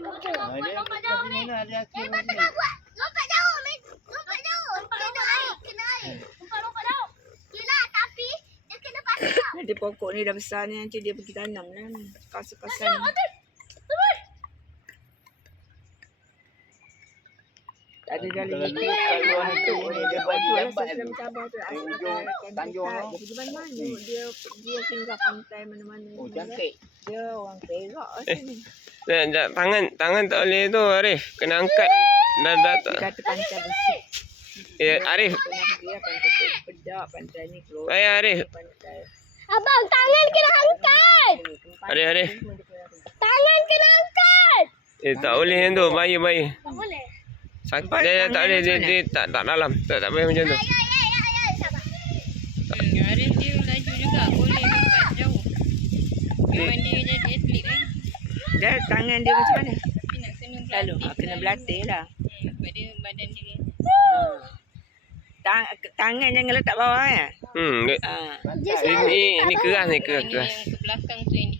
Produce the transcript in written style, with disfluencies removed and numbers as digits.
Lompat jauh ni. Lompat jauh. Lompat jauh. Kena air. Lompat jauh. Yelah, tapi dia kena pasang. Nanti pokok ni dah besar ni, nanti dia pergi tanam lah. Kawasan-kawasan. Ada dalam ni kalau itu dia bagi lambat dalam cabar tu tanjung dia pergi mana-mana dia singgah pantai mana-mana. Oh, cantik. Dia orang Perak sini. Tangan tak boleh tu Arif. Kena angkat. Dah tak. Kata pantai bersih. Ya Arif. Pernah pergi lah pantai Pedak, pantai ni keluar. Bayar Arif. Pantai. Abang, tangan kena angkat. Arif. Tangan kena angkat. Tak boleh yang tu. Bahaya. Tak boleh. Dia tak boleh. Dia tak dalam. Tak boleh macam tu. Sabar. Arif dia laju juga. Boleh lompat jauh. Memang dia jadi atlet kan. Dia tangan dia macam mana? Tapi nak kena Lalu berlatih. kena berlatih lah. Sebab dia badan dia. Tangan jangan letak bawah ya. Ini keras ni. Ini yang ke belakang tu yang